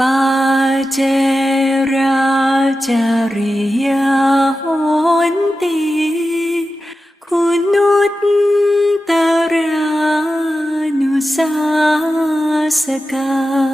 ปาเจราจาริยาโหนติคุณุตตรานุสาสกา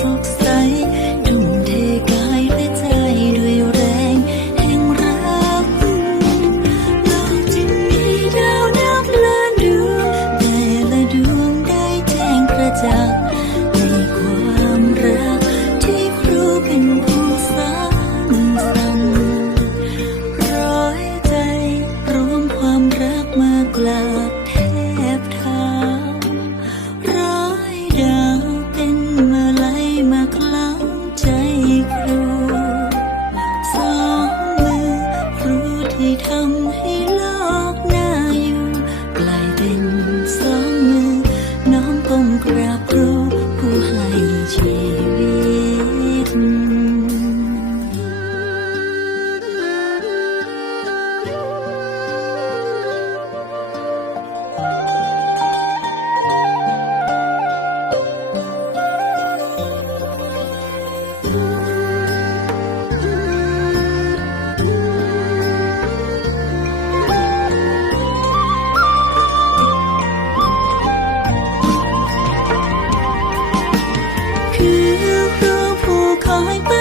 สดใสทุ่มเทกายและใจด้วยแรงแห่งรักโลกจึงมีดาวนับล้านดวงแต่ละดวงได้แจ้งประจักษ์ falling